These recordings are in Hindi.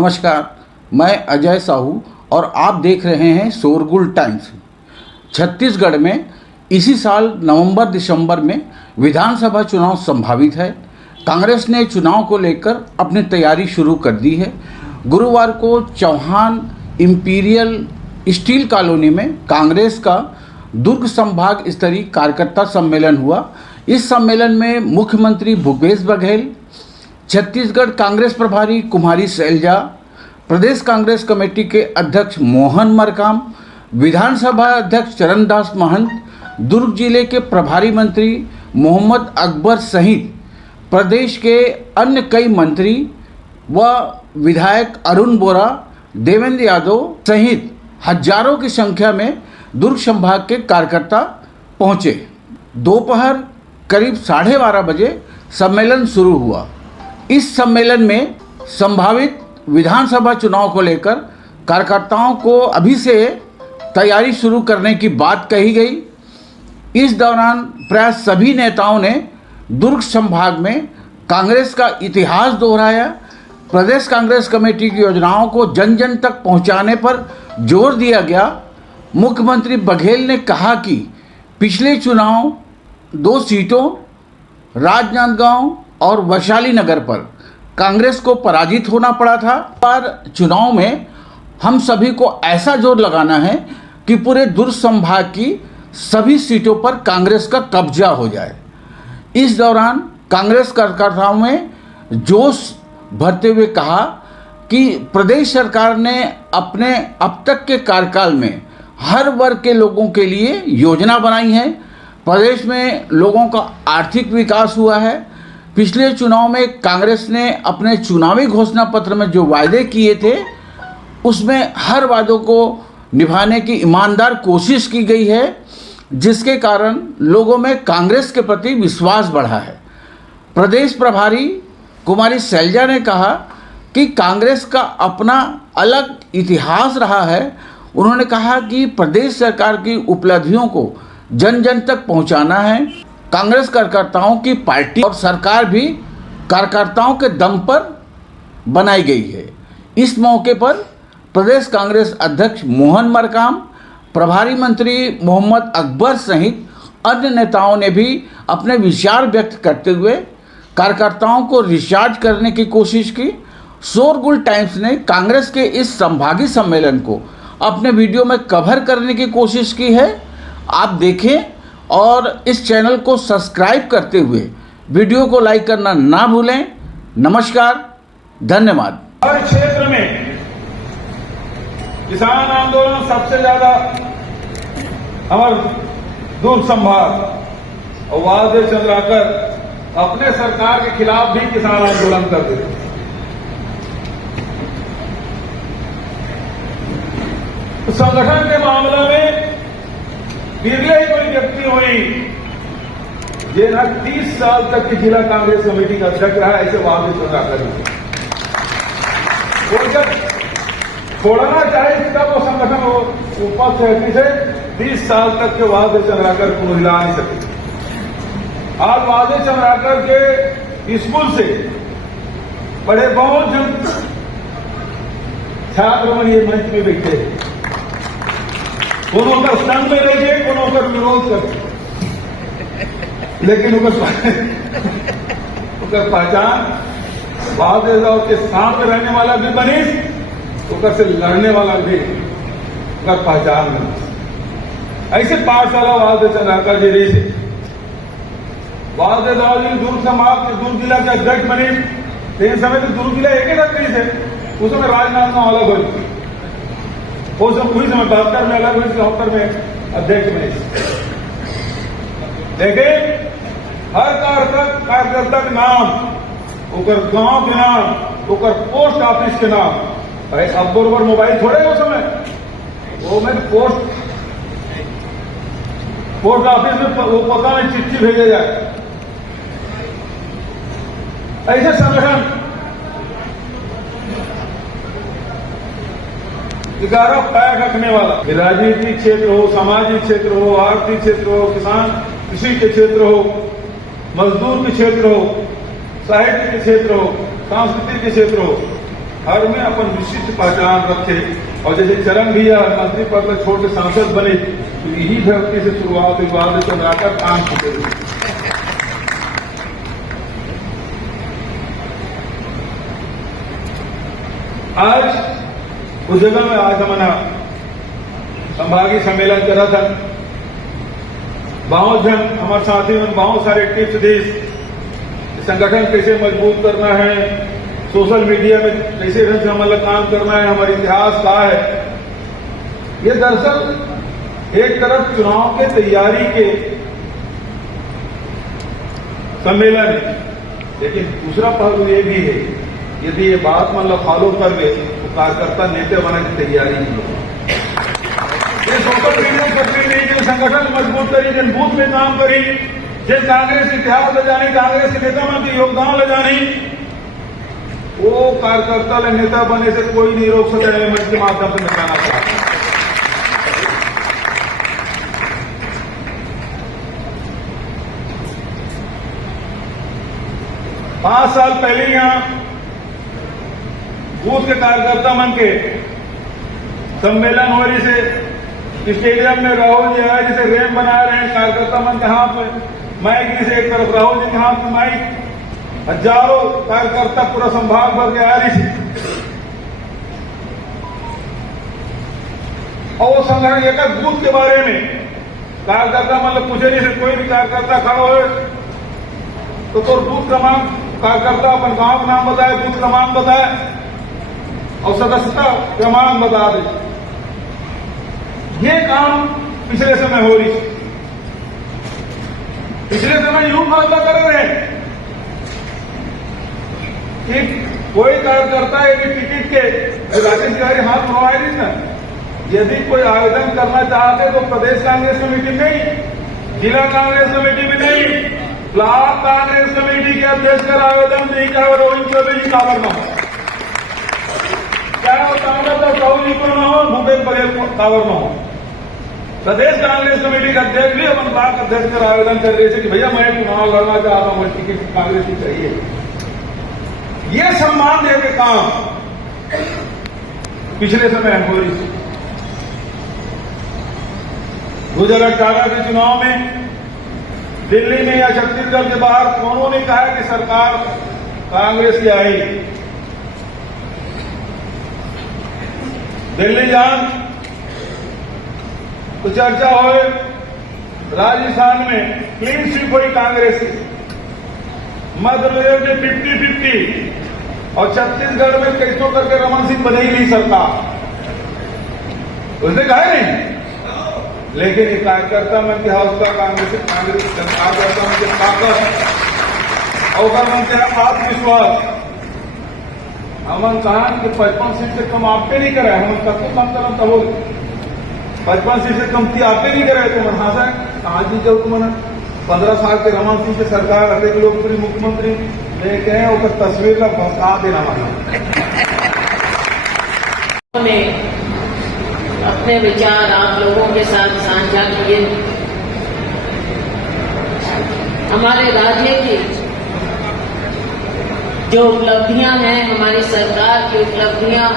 नमस्कार, मैं अजय साहू और आप देख रहे हैं शोरगुल टाइम्स। छत्तीसगढ़ में इसी साल नवंबर-दिसंबर में विधानसभा चुनाव संभावित है। कांग्रेस ने चुनाव को लेकर अपनी तैयारी शुरू कर दी है। गुरुवार को चौहान इंपीरियल स्टील कॉलोनी में कांग्रेस का दुर्ग संभाग स्तरीय कार्यकर्ता सम्मेलन हुआ। इस सम्मेलन में मुख्यमंत्री भूपेश बघेल, छत्तीसगढ़ कांग्रेस प्रभारी कुमारी शैलजा, प्रदेश कांग्रेस कमेटी के अध्यक्ष मोहन मरकाम, विधानसभा अध्यक्ष चरणदास महंत, दुर्ग जिले के प्रभारी मंत्री मोहम्मद अकबर सहित प्रदेश के अन्य कई मंत्री व विधायक अरुण बोरा, देवेंद्र यादव सहित हजारों की संख्या में दुर्ग संभाग के कार्यकर्ता पहुंचे। दोपहर करीब 12:30 बजे सम्मेलन शुरू हुआ। इस सम्मेलन में संभावित विधानसभा चुनाव को लेकर कार्यकर्ताओं को अभी से तैयारी शुरू करने की बात कही गई। इस दौरान प्राय सभी नेताओं ने दुर्ग संभाग में कांग्रेस का इतिहास दोहराया। प्रदेश कांग्रेस कमेटी की योजनाओं को जन जन तक पहुंचाने पर जोर दिया गया। मुख्यमंत्री बघेल ने कहा कि पिछले चुनाव 2 सीटों राजनांदगांव और वैशाली नगर पर कांग्रेस को पराजित होना पड़ा था। पर चुनाव में हम सभी को ऐसा जोर लगाना है कि पूरे दुर्ग संभाग की सभी सीटों पर कांग्रेस का कब्जा हो जाए। इस दौरान कांग्रेस कार्यकर्ताओं में जोश भरते हुए कहा कि प्रदेश सरकार ने अपने अब तक के कार्यकाल में हर वर्ग के लोगों के लिए योजना बनाई है। प्रदेश में लोगों का आर्थिक विकास हुआ है। पिछले चुनाव में कांग्रेस ने अपने चुनावी घोषणा पत्र में जो वायदे किए थे उसमें हर वादों को निभाने की ईमानदार कोशिश की गई है, जिसके कारण लोगों में कांग्रेस के प्रति विश्वास बढ़ा है। प्रदेश प्रभारी कुमारी शैलजा ने कहा कि कांग्रेस का अपना अलग इतिहास रहा है। उन्होंने कहा कि प्रदेश सरकार की उपलब्धियों को जन जन तक पहुंचाना है। कांग्रेस कार्यकर्ताओं की पार्टी और सरकार भी कार्यकर्ताओं के दम पर बनाई गई है। इस मौके पर प्रदेश कांग्रेस अध्यक्ष मोहन मरकाम, प्रभारी मंत्री मोहम्मद अकबर सहित अन्य नेताओं ने भी अपने विचार व्यक्त करते हुए कार्यकर्ताओं को रिचार्ज करने की कोशिश की। शोरगुल टाइम्स ने कांग्रेस के इस संभागीय सम्मेलन को अपने वीडियो में कवर करने की कोशिश की है। आप देखें और इस चैनल को सब्सक्राइब करते हुए वीडियो को लाइक करना ना भूलें। नमस्कार, धन्यवाद। हर क्षेत्र में किसान आंदोलन सबसे ज्यादा हमारे दुर्ग संभाग और वादे चंद्राकर अपने सरकार के खिलाफ भी किसान आंदोलन करते थे। तो संगठन के मामले में पिछले कोई व्यक्ति हुई जिन्हें 30 साल तक की जिला कांग्रेस कमेटी का अध्यक्ष रहा, ऐसे वादे चंद्राकर वो जब छोड़ना चाहे तब वो संगठन ऊपर से 30 साल तक के वादे चंद्राकर को हिला नहीं सके। आज वादे चंद्राकर के स्कूल से बड़े बहुत जन छात्र ये मंच में बैठे हैं। उन्होंने संघ में रहिए, उन्होंने विरोध कर, लेकिन उनका पहचान वादेदार के सामने रहने वाला भी बनी, उनका से लड़ने वाला भी उनका पहचान बनी। ऐसे 5 साल वादे चंद्राकर जी रही थे। वादेदार जी दुर्ग समाज के दुर्ग जिला के अध्यक्ष बने। लेकिन समय तो दुर्ग जिला एक ही रख रही थे। उस समय राजनांदगांव अलग हुई, वो सब हुई समय 72 में अलग हुई, 74 में अध्यक्ष बने। देखिए हर कार्यकर्ता के नाम, उनकर गांव के नाम, उनकर पोस्ट ऑफिस के नाम। अरे अब बरोबर मोबाइल थोड़े वो समय वो में पोस्ट ऑफिस में वो पता नहीं चिट्ठी भेजे जाए। ऐसे संगठन 11 पैर रखने वाला, राजनीतिक क्षेत्र हो, सामाजिक क्षेत्र हो, आर्थिक क्षेत्र हो, किसान कृषि के क्षेत्र हो, मजदूर के क्षेत्र हो, साहित्य के क्षेत्र हो, सांस्कृतिक के क्षेत्र हो, हर में अपन विशिष्ट पहचान रखे। और जैसे चरण भैया मंत्री पद में छोड़ के सांसद बने, तो यही व्यक्ति से शुरुआत हुई, बाद चंद्राकर काम छूटे। आज उस जगह में आज हमारा संभागीय सम्मेलन करा था। बहुत जन हमारे साथी में बहुत सारे टिप्स दी, संगठन कैसे मजबूत करना है, सोशल मीडिया में कैसे ढंग से हमारा काम करना है, हमारा इतिहास क्या है। ये दरअसल एक तरफ चुनाव के तैयारी के सम्मेलन है, लेकिन दूसरा पहलू ये भी है, यदि ये बात मतलब फॉलो कर ले तो कार्यकर्ता नेता बना की तैयारी नहीं। ये सोशल मीडिया करने नहीं, जो संगठन मजबूत करी, जिन बूथ में काम करी, जिन कांग्रेस इतिहास ले जानी, कांग्रेस के नेता मन के योगदान ले जानी, वो कार्यकर्ता ले नेता बने से कोई नहीं रोक सकता है। मंच के माध्यम से बताना चाहता हूं। 5 साल पहले यहां बूथ के कार्यकर्ता मन के सम्मेलन हो रही से स्टेडियम में राहुल जी है, जिसे रैंप बना रहे हैं, कार्यकर्ता मन के हाथ में माइक, से एक तरफ राहुल जी के हाथ में माइक, हजारों कार्यकर्ता पूरा संभाग भर के आ रही थी। और वो संगठन एक बूथ के बारे में कार्यकर्ता मतलब पूछे नहीं से, कोई भी कार्यकर्ता खड़ा हो तो बूथ क्रमांक, कार्यकर्ता अपन गांव का नाम बताए, बूथ क्रमांक बताए और सदस्यता क्रमांक बता दे। ये काम पिछले समय हो रही, पिछले समय यूं फैसला कर रहे हैं कि कोई कार्यकर्ता यदि टिकट के राजेश तिवारी हाथ बनवाए नहीं ना, यदि कोई आवेदन करना चाहते तो प्रदेश कांग्रेस कमेटी में नहीं, जिला कांग्रेस कमेटी में नहीं, ब्लॉक कांग्रेस कमेटी के अध्यक्ष का आवेदन नहीं, चाहे रोहित चौधरी जी कावर न हो, चाहे वो कांग्रेस चौधरी को न हो, भूपेश बघेल कावर न हो, प्रदेश कांग्रेस कमेटी का अध्यक्ष भी अपन ब्लॉक अध्यक्ष का आवेदन कर रहे थे कि भैया मैं चुनाव लड़ना चाहता हूं, मुझे टिकट कांग्रेस की चाहिए। ये सम्मान देने काम पिछले समय हो रही थी। 2018 के चुनाव में दिल्ली में या छत्तीसगढ़ के बाहर कौनों ने कहा कि सरकार कांग्रेस की आई, दिल्ली जान तो चर्चा हो, राजस्थान में क्लीन स्वीप हुई कांग्रेस की, मध्य प्रदेश में 50-50 और छत्तीसगढ़ में कैसों करके रमन सिंह बनी नहीं सरकार, उसने कहा नहीं। लेकिन ये कार्यकर्ता मन के हौसला, कांग्रेस कार्यकर्ता मन के ताकत और मन के आत्मविश्वास, हमन कहा कि 55 सीट से कम आप पे नहीं करे, हम तब तो कम करम तब 55 सीट से कम थी आप पे नहीं करे तो मन हासा कहा जी जाओ तुम 15 साल के रमन सिंह की सरकार हटे के लोग पूरी मुख्यमंत्री लेके हैं और तस्वीर का भसा देना माना। अपने विचार आप लोगों के साथ साझा किए। हमारे राज्य की जो उपलब्धियां हैं, हमारी सरकार की उपलब्धियां,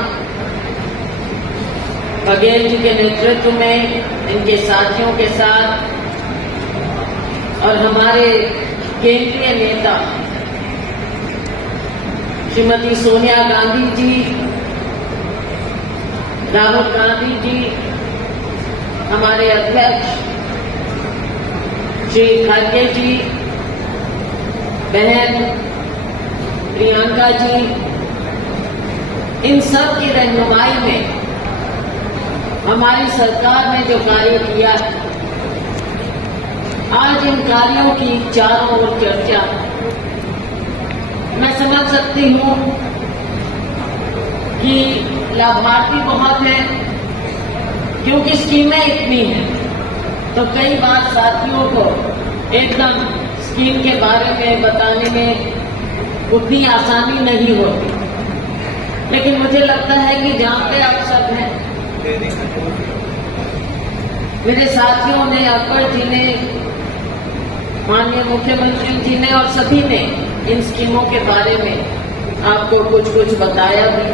बघेल जी के नेतृत्व में, इनके साथियों के साथ और हमारे केंद्रीय नेता श्रीमती सोनिया गांधी जी, राहुल गांधी जी, हमारे अध्यक्ष श्री खड़गे जी, बहन प्रियंका जी, इन सब की रहनुमाई में हमारी सरकार ने जो कार्य किया, आज इन कार्यों की चारों ओर चर्चा। मैं समझ सकती हूं कि लाभार्थी बहुत हैं, क्योंकि स्कीमें इतनी हैं, तो कई बार साथियों को एकदम स्कीम के बारे में बताने में उतनी आसानी नहीं होती। लेकिन मुझे लगता है कि जहाँ पे आप सब हैं, मेरे साथियों ने, अकबर जी ने, माननीय मुख्यमंत्री जी ने और सभी ने इन स्कीमों के बारे में आपको कुछ कुछ बताया भी,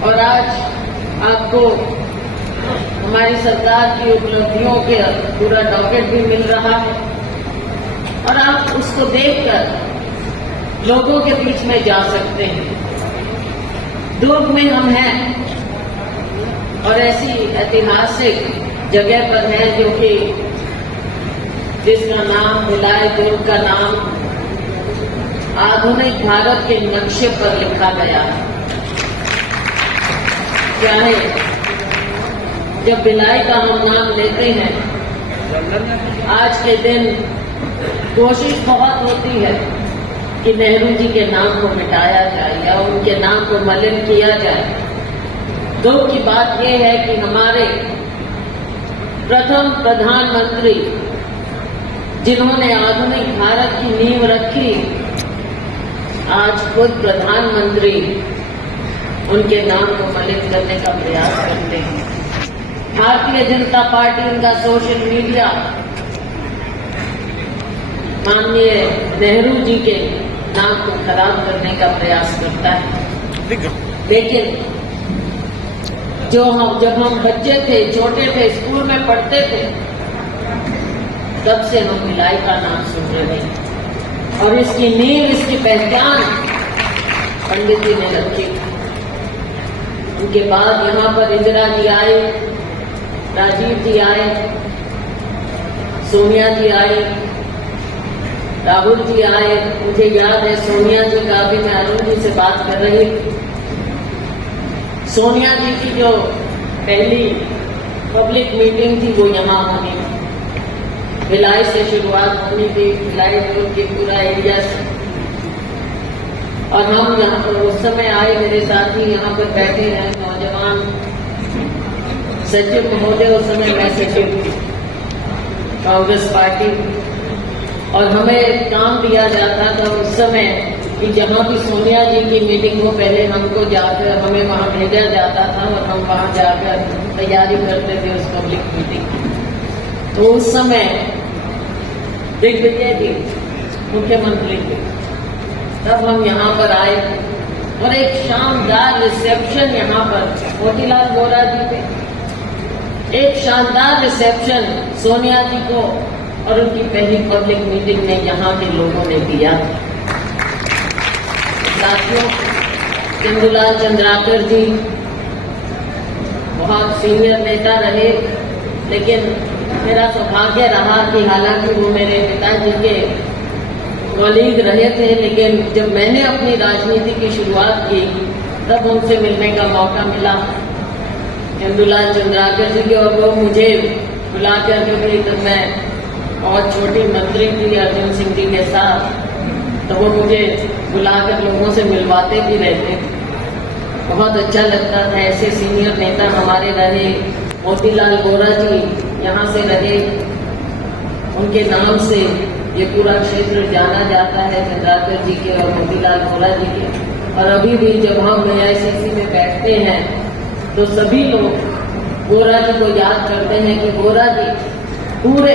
और आज आपको हमारी सरकार की उपलब्धियों के पूरा डॉक्यूमेंट भी मिल रहा है, और आप उसको देखकर लोगों के बीच में जा सकते हैं। दुर्ग में हम हैं और ऐसी ऐतिहासिक जगह पर है जो कि जिसका नाम भिलाई दुर्ग का नाम आधुनिक भारत के नक्शे पर लिखा गया है। चाहे जब भिलाई का हम नाम लेते हैं, आज के दिन कोशिश बहुत होती है कि नेहरू जी के नाम को मिटाया जाए या उनके नाम को मलिन किया जाए। दुख की बात यह है कि हमारे प्रथम प्रधानमंत्री जिन्होंने आधुनिक भारत की नींव रखी, आज खुद प्रधानमंत्री उनके नाम को मलिन करने का प्रयास करते हैं। भारतीय जनता पार्टी उनका सोशल मीडिया माननीय नेहरू जी के नाम को खराब करने का प्रयास करता है। लेकिन जब हम बच्चे थे, छोटे थे, स्कूल में पढ़ते थे, तब से हम भिलाई का नाम सुन रहे हैं, और इसकी नींव, इसकी पहचान पंडित जी ने रखी। उनके बाद यहाँ पर इंदिरा जी आए, राजीव जी आए, सोनिया जी आई, राहुल जी आए। मुझे याद है सोनिया जी का भी मैं अरुण जी से बात कर रही थी। सोनिया जी की जो पहली पब्लिक मीटिंग थी वो यहाँ होनी थी, भिलाई से शुरुआत होनी थी, भिलाई के पूरा एरिया से। और हम यहाँ पर उस समय आए, मेरे साथी यहाँ पर बैठे हैं नौजवान सचिव महोदय, उस समय मैं सचिव थी कांग्रेस पार्टी, और हमें काम दिया जाता था उस समय कि जहाँ भी सोनिया जी की मीटिंग हो पहले हमको जाकर हमें वहाँ भेजा जाता था और हम वहाँ जाकर तैयारी करते थे उस पब्लिक मीटिंग की। तो उस समय दिग्विजय जी मुख्यमंत्री थे, तब हम यहाँ पर आए और एक शानदार रिसेप्शन यहाँ पर मोतीलाल वोरा जी थे, एक शानदार रिसेप्शन सोनिया जी को और उनकी पहली पब्लिक मीटिंग में यहाँ के लोगों ने दिया। साथियों, चंदूलाल चंद्राकर जी बहुत सीनियर नेता रहे, लेकिन मेरा सौभाग्य रहा कि हालांकि वो मेरे पिताजी के कॉलीग रहे थे, लेकिन जब मैंने अपनी राजनीति की शुरुआत की तब उनसे मिलने का मौका मिला चंदूलाल चंद्राकर जी के, और वो मुझे बुलाकर, क्योंकि तब मैं और छोटी मंत्री थी अर्जुन सिंह जी के साथ, तो वो मुझे बुलाकर लोगों से मिलवाते भी रहते। बहुत अच्छा लगता था, ऐसे सीनियर नेता हमारे रहे। मोतीलाल वोरा जी यहाँ से रहे, उनके नाम से ये पूरा क्षेत्र जाना जाता है, चंद्राकर जी के और मोतीलाल वोरा जी के। और अभी भी जब हम AICC में बैठते हैं तो सभी लोग वोरा जी को याद करते हैं कि वोरा जी पूरे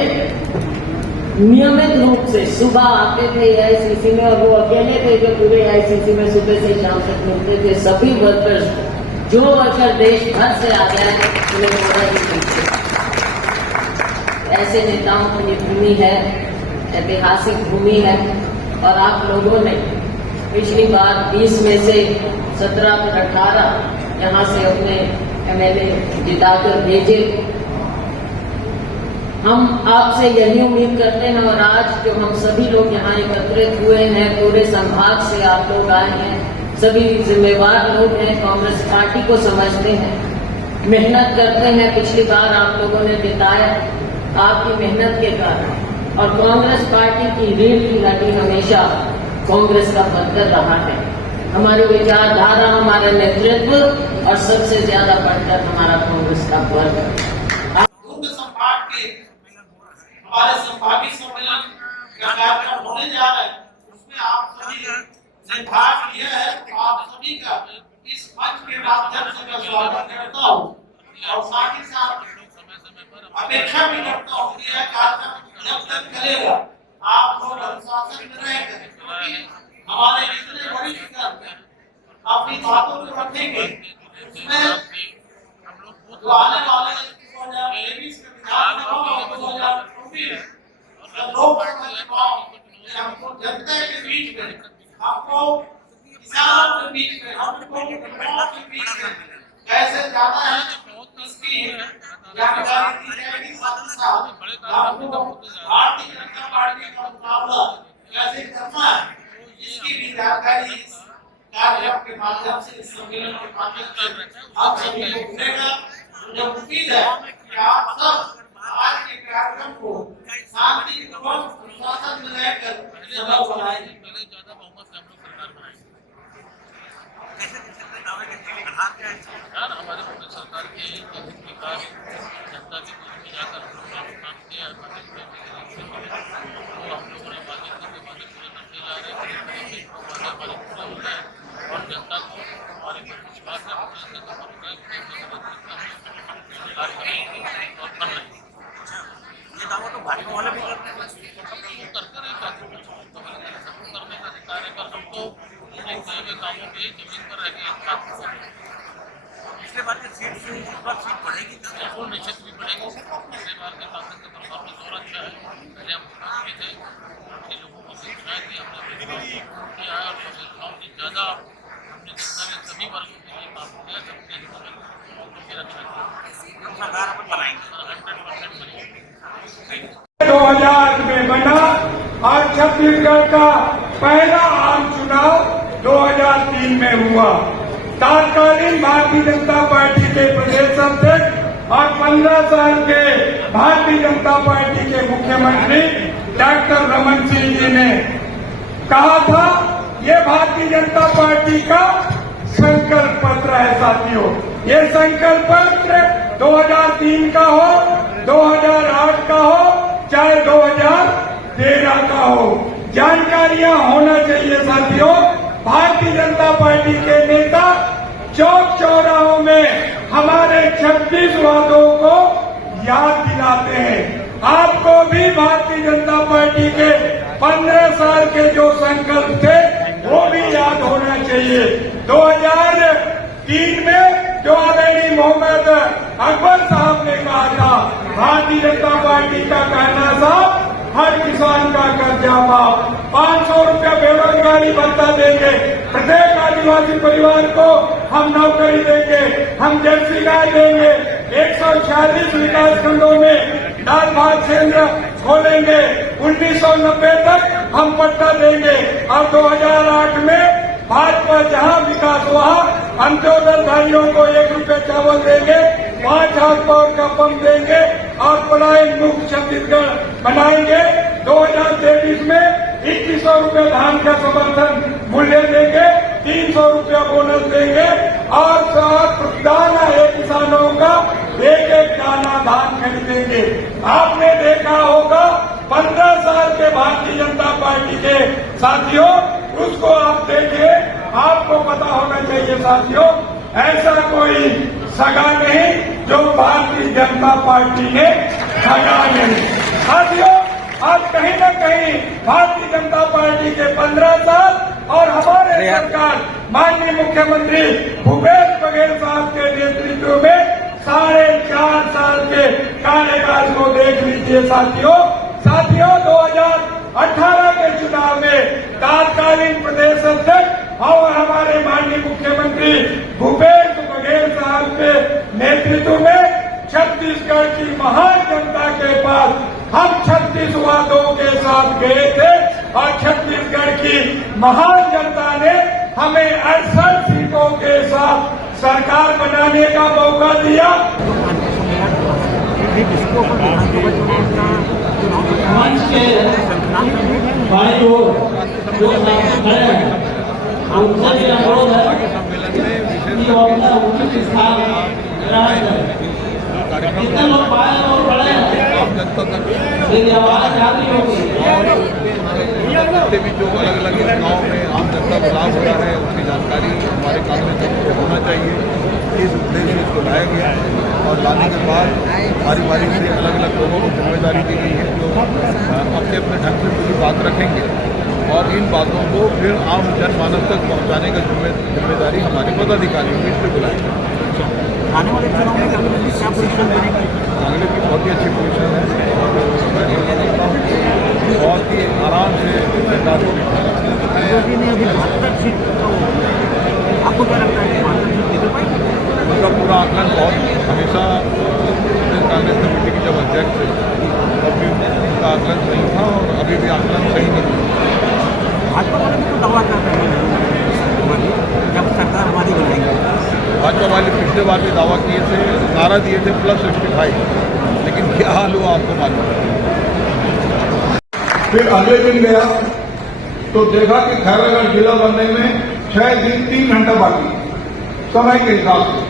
नियमित रूप से सुबह आते थे AICC में, और वो अकेले थे जो पूरे AICC में सुबह से शाम तक मिलते थे। सभी वर्कर्स, जो वर्कर देश भर से आ गया है, उन्हें वोरा जी मिलते। ऐसे नेताओं की ये भूमि है, ऐतिहासिक भूमि है, और आप लोगों ने पिछली बार 20 में से 17 पर 18 यहाँ से अपने MLA जिताकर भेजे। हम आपसे यही उम्मीद करते हैं, और आज जो हम सभी लोग यहाँ एकत्रित हुए हैं, पूरे संभाग से आप लोग आए हैं, सभी जिम्मेवार लोग हैं, कांग्रेस पार्टी को समझते हैं, मेहनत करते हैं। पिछली बार आप लोगों ने जिताया आपकी मेहनत के कारण, और कांग्रेस पार्टी की रीढ़ की हड्डी हमेशा कांग्रेस का बनकर रहा है। हमारी विचारधारा, हमारा नेतृत्व, और सबसे ज्यादा बढ़कर हमारा कांग्रेस का वर्ग। हमारे संभावित सम्मेलन का कार्यक्रम होने जा रहा है, उसमें आप सभी ने भाग लिया है, तो आप सभी का इस मंच के माध्यम से मैं स्वागत करता हूँ, और साथ ही साथ अपेक्षा भी करता हूँ कि यह कार्यक्रम जब तक चलेगा आप लोग अनुशासन में रहेंगे, क्योंकि हमारे इतने बड़ी शिक्षक अपनी बातों को रखेंगे, उसमें जो आने वाले 2023 के विधानसभा और 2024 लोकसभा चुनाव में हमको जनता के बीच में, हमको किसानों के बीच में, हमको युवाओं के बीच में कैसे जाना है, इसकी जानकारी दी जाएगी। साथ ही साथ हमको भारतीय जनता पार्टी का मुकाबला कैसे करना है, इसकी भी जानकारी कार्यक्रम के माध्यम से, इस सम्मेलन के माध्यम से आप सभी को मिलेगा। मुझे उम्मीद है कि आप सब आज के कार्यक्रम को शांतिपूर्वक अनुशासन में रहकर सफल बनाएंगे। हमारे मोदी सरकार के जनहित के कार्य जनता के बीच में जाकर हम लोगों ने काम किया है, तो हम लोगों ने वादे करके वादे पूरे करते जा रहे हैं, वादे हमारे पूरे हो रहे हैं और जनता को हमारे पर विश्वास है, कार्य करेंगे और कर रहे हैं। ये दावा तो भाजपा वाले भी करते हैं, करते रहे, करने का अधिकार है, पर हम तो किए हुए कामों के जमीन पर रह गए। पिछले बार के सीट से इस बार सीट बढ़ेगी, बिल्कुल निश्चित भी बढ़ेगी। पिछले बार के कांग्रेस का प्रभाव तो और अच्छा है, पहले हम काम किए थे, उनके लोगों को सुविधाएं दी, हमने किया है और सुविधाओं की ज़्यादा हमने जितना भी सभी वर्गों के लिए काम किया, सबके हितों की रक्षा की। सरकार अपन बनाएंगे, 100% बनेगी। 2000 में बना और छत्तीसगढ़ का पहला आम चुनाव 2003 में हुआ। तत्कालीन भारतीय जनता पार्टी के प्रदेश अध्यक्ष और 15 साल के भारतीय जनता पार्टी के मुख्यमंत्री डॉक्टर रमन सिंह जी ने कहा था, ये भारतीय जनता पार्टी का संकल्प पत्र है। साथियों, ये संकल्प पत्र 2003 का हो, 2008 का हो, चाहे 2013 का हो, जानकारियां होना चाहिए। साथियों, भारतीय जनता पार्टी के नेता चौक चौराहों में हमारे 36 वादों को याद दिलाते हैं। आपको भी भारतीय जनता पार्टी के 15 साल के जो संकल्प थे वो भी याद होना चाहिए। 2003 में जो आदरणीय मोहम्मद अकबर साहब ने कहा था, भारतीय जनता पार्टी का कहना था हर किसान का कर्जा माफ, 500 रुपया बेरोजगारी भत्ता देंगे, प्रत्येक आदिवासी परिवार को हम नौकरी देंगे, हम जर्सी गाय देंगे, 146 विकास खंडों में दाल भात केंद्र खोलेंगे, 1990 तक हम पट्टा देंगे और 2008 में भाजपा जहां विकास वहां अंत्योदयधारियों को 1 रुपये चावल देंगे, 5 हाथ पावर का पंप देंगे और पलायन मुक्त छत्तीसगढ़ बनाएंगे। 2023 में 2100 रुपये धान का समर्थन मूल्य देंगे, 300 रुपया बोनस देंगे और 7 दाना किसानों का 1-1 दाना धान खरीदेंगे। आपने देखा होगा 15 साल के भारतीय जनता पार्टी के साथियों, उसको आप देखिए, आपको पता होना चाहिए। साथियों, ऐसा कोई सगा नहीं जो भारतीय जनता पार्टी ने ठगा नहीं। साथियों, आप कहीं न कहीं भारतीय जनता पार्टी के 15 साल और हमारे सरकार माननीय मुख्यमंत्री भूपेश बघेल साहब के नेतृत्व में 4.5 साल के कार्यकाल को देख लीजिए। साथियों, 2018 के चुनाव में तत्कालीन प्रदेश अध्यक्ष और हमारे माननीय मुख्यमंत्री भूपेश बघेल साहब के नेतृत्व में छत्तीसगढ़ की महान जनता के पास हम 36 वादों के साथ गए थे और छत्तीसगढ़ की महान जनता ने हमें 68 सीटों के साथ सरकार बनाने का मौका दिया। मंच के बाईं ओर जो खड़े हैं, उनसे भी अनुरोध है कि वो अपना उचित स्थान ग्रहण करें। कितने लोग बाएं ओर खड़े हैं, मेरी आवाज जाती होगी। जितने भी जो अलग अलग योजनाओं में आम जनता को लाभ हो रहा है, उसकी जानकारी हमारे कांग्रेस को होना चाहिए। इस उद्देश्य से इसको लाया गया और लाने के बाद बारी बारी से अलग अलग लोगों को जिम्मेदारी दी गई है जो अपने अपने ढंग से पूरी बात रखेंगे। और इन बातों को फिर आम जनमानस तक पहुंचाने का जिम्मेदारी हमारे पदाधिकारियों की इसलिए बुलाएंगे। आने वाले चुनाव में कांग्रेस की क्या पोजीशन बनेगी? कांग्रेस की बहुत ही अच्छी पोजीशन है और मैं समझता हूँ बहुत ही आराम से कांग्रेस ने अभी 72 सीट, तो आपको क्या लगता है कि 72 सीट जीत पाएगी? उनका पूरा आकलन बहुत हमेशा कांग्रेस कमेटी की जब अध्यक्ष थे तब भी उनका आकलन सही था और अभी भी आकलन सही नहीं है। भाजपा वाले भी तो दावा कर रहे हैं जब सरकार हमारी बनाएगी। भाजपा वाले पिछले बार भी दावा किए थे, नारा दिए थे +65, लेकिन क्या हाल हुआ आपको मालूम है। फिर अगले दिन गया तो देखा कि खैरागढ़ जिला बनने में 6 दिन 3 घंटा बाकी समय के हिसाब से।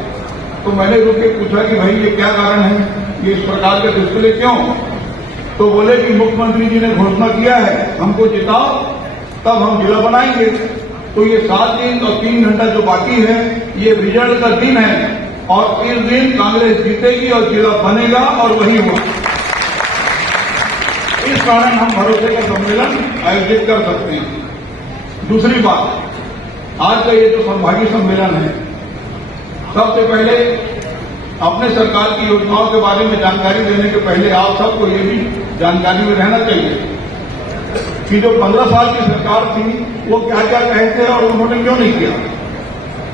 तो मैंने रुक के पूछा कि भाई ये क्या कारण है, ये इस प्रकार के डिस्प्ले क्यों? तो बोले कि मुख्यमंत्री जी ने घोषणा किया है हमको जिताओ तब हम जिला बनाएंगे। तो ये 7 दिन और 3 घंटा जो बाकी है ये रिजल्ट का दिन है और इस दिन कांग्रेस जीतेगी और जिला बनेगा और वही हुआ। इस कारण हम भरोसे का सम्मेलन आयोजित कर सकते हैं। दूसरी बात, आज का ये जो संभागीय सम्मेलन है, सबसे पहले अपने सरकार की योजनाओं के बारे में जानकारी देने के पहले आप सबको ये भी जानकारी में रहना चाहिए कि जो 15 साल की सरकार थी वो क्या क्या कहते हैं और उन्होंने क्यों नहीं किया।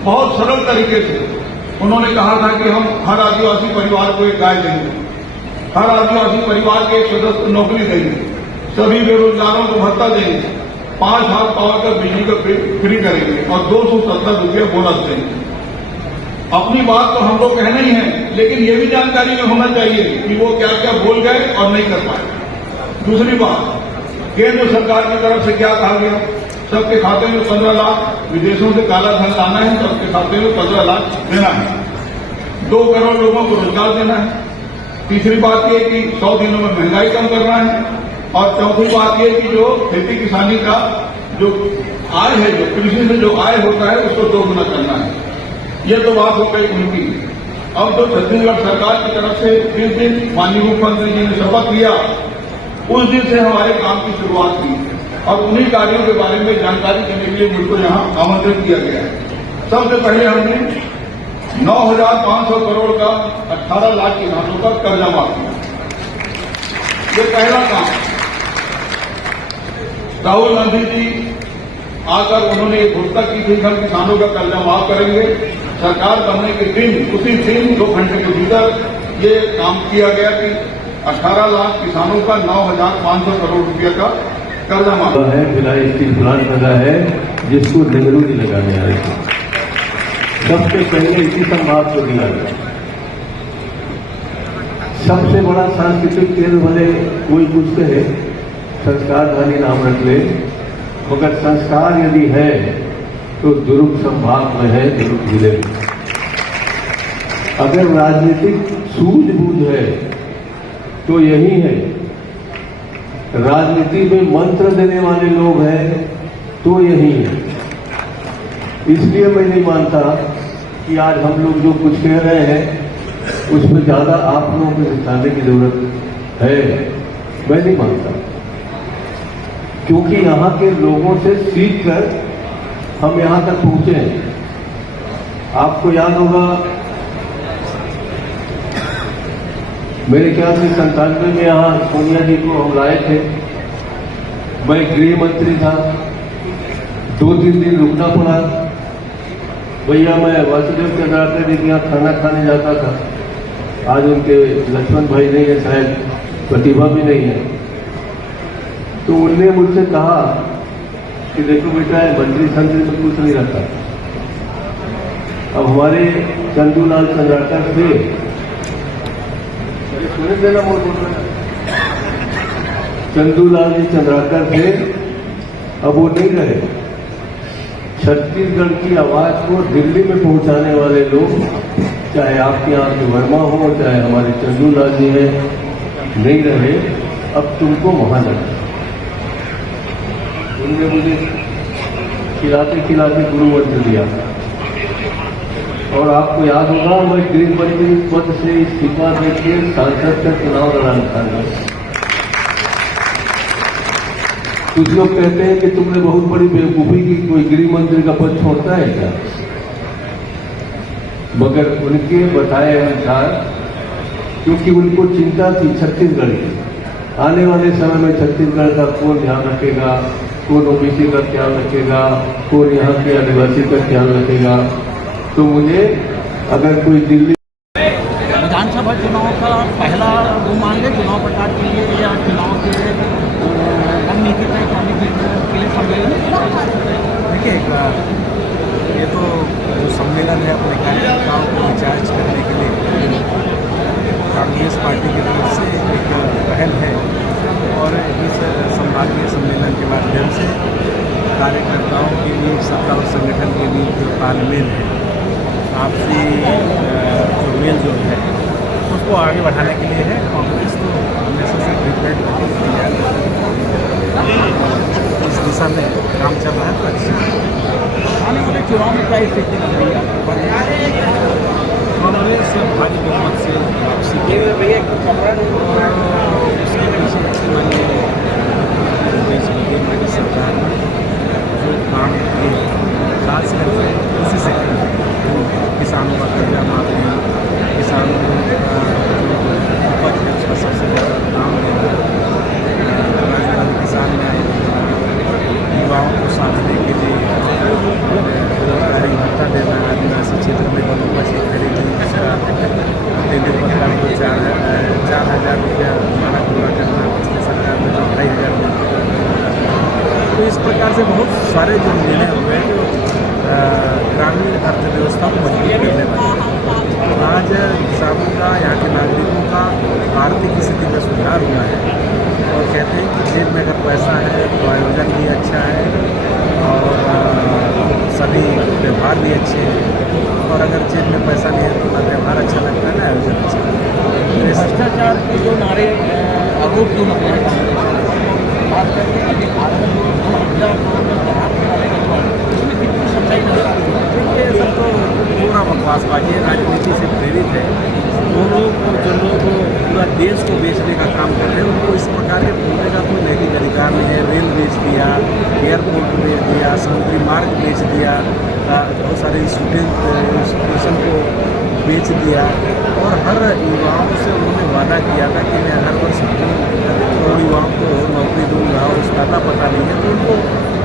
बहुत सरल तरीके से उन्होंने कहा था कि हम हर आदिवासी परिवार को एक गाय देंगे, हर आदिवासी परिवार के एक सदस्य को नौकरी देंगे, सभी बेरोजगारों को भत्ता देंगे, 5 हाथ पावर का बिजली का फ्री करेंगे और 270 रुपये बोनस देंगे। अपनी बात तो हम लोग कहना ही है, लेकिन ये भी जानकारी में होना चाहिए कि वो क्या क्या बोल गए और नहीं कर पाए। दूसरी बात, केंद्र सरकार की तरफ से क्या कहा गया, सबके खाते में 15 लाख, विदेशों से काला धन लाना है, सबके खाते में 15 लाख देना है, 2 करोड़ लोगों को रोजगार देना है। तीसरी बात ये कि 100 दिनों में महंगाई कम करना है और चौथी बात ये कि जो खेती किसानी का जो आय है, जो कृषि से जो आय होता है उसको 2 गुना करना है। ये तो बात हो गई उनकी। अब तो छत्तीसगढ़ सरकार की तरफ से जिस दिन माननीय मुख्यमंत्री जी ने शपथ लिया उस दिन से हमारे काम की शुरुआत की और उन्हीं कार्यों के बारे में जानकारी देने के लिए मुझको यहाँ आमंत्रित किया गया है। सबसे पहले हमने 9,500 करोड़ का 18 लाख किसानों का कर्जा माफ किया। ये पहला काम। राहुल गांधी जी आकर उन्होंने एक घोषणा की थी कि हम किसानों का कर्जा माफ करेंगे। सरकार बनने के दिन उसी दिन 2 घंटे के भीतर ये काम किया गया कि 18 लाख किसानों का 9,500 करोड़ रुपये का कर्जा माफ है। भिलाई स्टील प्लांट लगा है जिसको नेहरू जी लगाने आए थे, सबसे पहले इसी संभाग को दिया गया। सबसे बड़ा सांस्कृतिक केंद्र भले कोई कुछ कहे, संस्कारधानी नाम रख ले, मगर संस्कार यदि है तो दुर्ग संभाग में है, दुर्ग जिले में। अगर राजनीतिक सूझबूझ है तो यही है, राजनीति में मंत्र देने वाले लोग हैं तो यही है। इसलिए मैं नहीं मानता कि आज हम लोग जो कुछ कह रहे हैं उसमें ज्यादा आप लोगों को सिखाने की जरूरत है, मैं नहीं मानता, क्योंकि यहाँ के लोगों से सीख कर हम यहाँ तक पहुंचे हैं। आपको याद होगा मेरे ख्याल से 97 में यहाँ सोनिया जी को हम लाए थे, मैं गृह मंत्री था, 2-3 दिन रुकना पड़ा। भैया मैं वासुदेव चंद्राकर जी के यहाँ खाना खाने जाता था, आज उनके लक्ष्मण भाई नहीं है, शायद प्रतिभा भी नहीं है, तो उनने मुझसे कहा कि देखो बेटा मंत्री संतरी तो कुछ नहीं रहता। अब हमारे चंदूलाल चंद्राकर थे, सुने देना बोल चंदूलाल जी चंद्राकर थे, अब वो नहीं रहे। छत्तीसगढ़ की आवाज को दिल्ली में पहुंचाने वाले लोग, चाहे आपके यहाँ के वर्मा हो, चाहे हमारे चंदूलाल जी हैं, नहीं रहे। अब तुमको वहां जाना। उन्होंने मुझे खिलाते खिलाते गुरु मंत्र दिया और आपको याद होगा मैं गृह मंत्री पद से इस्तीफा देकर सांसद का चुनाव लड़ाना था। कुछ लोग कहते हैं कि तुमने बहुत बड़ी बेवकूफ़ी की, कोई गृह मंत्री का पद छोड़ता है क्या? मगर उनके बताए अनुसार, क्योंकि उनको चिंता थी छत्तीसगढ़ की, आने वाले समय में छत्तीसगढ़ का कौन ध्यान रखेगा, कौन ओबीसी का ख्याल रखेगा, कौन यहाँ के आदिवासी का ख्याल रखेगा। तो मुझे अगर कोई दिल्ली विधानसभा चुनाव का पहला वो मान ले चुनाव प्रचार के लिए या चुनाव के रणनीति तय करने के लिए सम्मेलन। देखिए, ये तो जो सम्मेलन है अपने कार्यकर्ताओं को रिचार्ज करने के लिए कांग्रेस पार्टी की तरफ से एक पहल है और इस संभागीय सम्मेलन के माध्यम से कार्यकर्ताओं के लिए, सत्ता और संगठन के लिए जो तालमेल है, आपसी जो मेल जो है, उसको आगे बढ़ाने के लिए है। कांग्रेस तो हमेशा से प्रिपेयर्ड इस दिशा में काम चल रहा है। तो अच्छा आने वाले चुनाव में क्या स्थिति बन रही है? कांग्रेस भारी बहुमत से वापसी के उसके पीछे माननीय भूपेश बघेल की सरकार ने जो काम किए, खास करके इसी सेक्टर किसानों का कर्जा माफ है, किसानों का उपज का सबसे बड़ा दाम देना, राजधानी किसान न्याय देना, युवाओं को साधने के लिए रोजगारी भत्ता देना, आदिवासी क्षेत्र में उपज की खरीदी उसका देने पर 4,000 रुपया माना पूरा करना, पिछली सरकार में जो 2,500 तो इस प्रकार से बहुत सारे जो निर्णय हुए हैं जो ग्रामीण अर्थव्यवस्था को मजबूत करने वाले। आज किसानों का, यहाँ के नागरिकों का आर्थिक स्थिति में सुधार हुआ है और कहते हैं कि जेब में अगर पैसा है तो आयोजन भी अच्छा है और सभी व्यवहार भी अच्छे हैं, और अगर जेब में पैसा नहीं है तो ना व्यवहार अच्छा लगता है ना आयोजन अच्छा लगता है। भ्रष्टाचार के जो नारे आरोप जो लगे हैं, बात करके अभी भारत में 2,000 करोड़ का शराब बनाने का उसमें कितनी सच्चाई नजर आ रही है? ये सब तो पूरा बकवासबाजी है, राजनीति से प्रेरित है। वो लोग जो लोग पूरा देश को बेचने का काम कर रहे हैं, उनको इस प्रकार के बोलने का कोई नैतिक अधिकार नहीं है। रेल बेच दिया, एयरपोर्ट बेच दिया, समुद्री मार्ग बेच दिया, बहुत सारे इंस्टीट्यूशन को बेच दिया और हर युवाओं से उन्होंने वादा किया था कि मैं हर वर्ष 2 करोड़ युवाओं को नौकरी दूंगा और उसका पता नहीं है। तो उनको,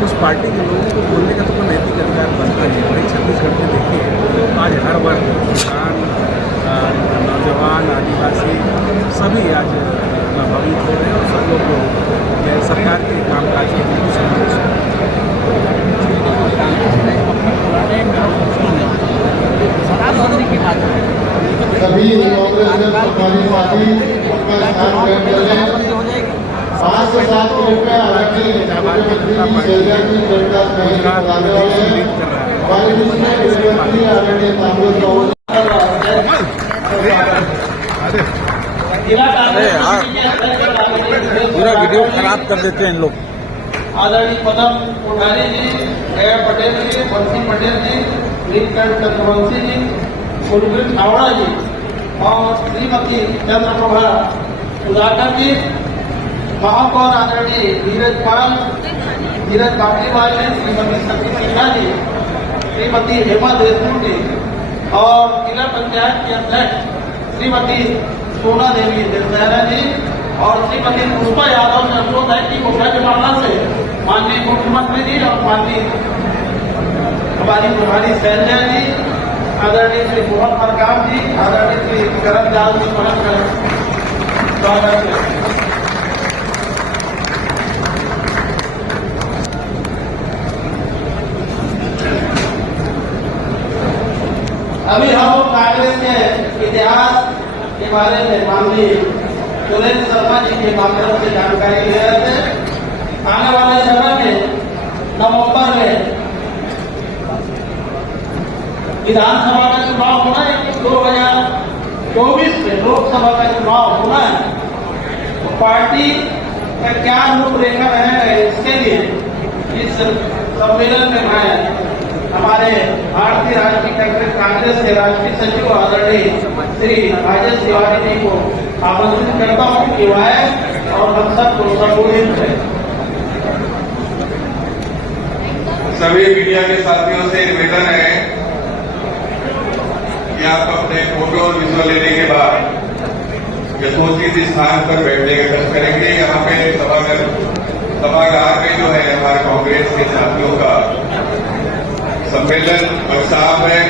उस पार्टी के लोगों को बोलने का तो कोई नैतिक अधिकार बनता नहीं है। भाई छत्तीसगढ़ में देखिए, आज हर वर्ग, किसान, नौजवान, आदिवासी सभी आज प्रभावित हो रहे हैं और सब लोग को सरकार के कामकाज के लिए संतोष है। शराब बंदी की बात है, सभी कांग्रेस ने सरकारी पार्टी अपना स्थान ग्रहण कर लें। 5 से 7 मिनट में हालांकि मुख्यमंत्री शैलजा की जनता में बताने वाले हैं। हमारे बीच में मुख्यमंत्री आदरणीय ताम्रध्वज पूरा वीडियो खराब कर देते हैं इन लोग। आदरणीय पदम कोठारी जी, जया पटेल जी, बंसी पटेल जी, नीलकंठ चंद्रवंशी जी, कुलवीर छावड़ा जी और श्रीमती चंद्रप्रभा सुधाकर जी, महापौर आदरणीय धीरज पाल, धीरज बाटीवाल जी, श्रीमती सती सिन्हा जी, श्रीमती हेमा देशमुख जी और जिला पंचायत की अध्यक्ष श्रीमती सोना देवी देवसैना जी और श्रीमती पुष्पा यादव ने अनुरोध है कि कोटा के मामला से माननीय मुख्यमंत्री जी और माननीय हमारी प्रभारी शैलजा जी, आदरणीय श्री मोहन मरकाम जी, आदरणीय श्री करण लाल जी स्वागत है। अभी हम लोग कांग्रेस के इतिहास के बारे में माननीय सुरेंद्र शर्मा जी के माध्यम से जानकारी ले रहे थे। आने वाले समय में नवंबर में विधानसभा का चुनाव होना है, 2024 में लोकसभा का चुनाव होना है। तो पार्टी का क्या रूपरेखा रहेगा, इसके लिए इस सम्मेलन में मैं हमारे भारतीय राष्ट्रीय कांग्रेस के राष्ट्रीय सचिव आदरणीय श्री राजेश तिवारी जी को आमंत्रित करता हूँ कि वह और हम सबको संबोधित करें। सभी मीडिया के साथियों से निवेदन है कि आप अपने फोटो और विजुअल लेने के बाद यथोचित स्थान पर बैठने का कष्ट करेंगे। यहाँ पे सभागार में जो है हमारे कांग्रेस के साथियों का सम्मेलन और साहब है।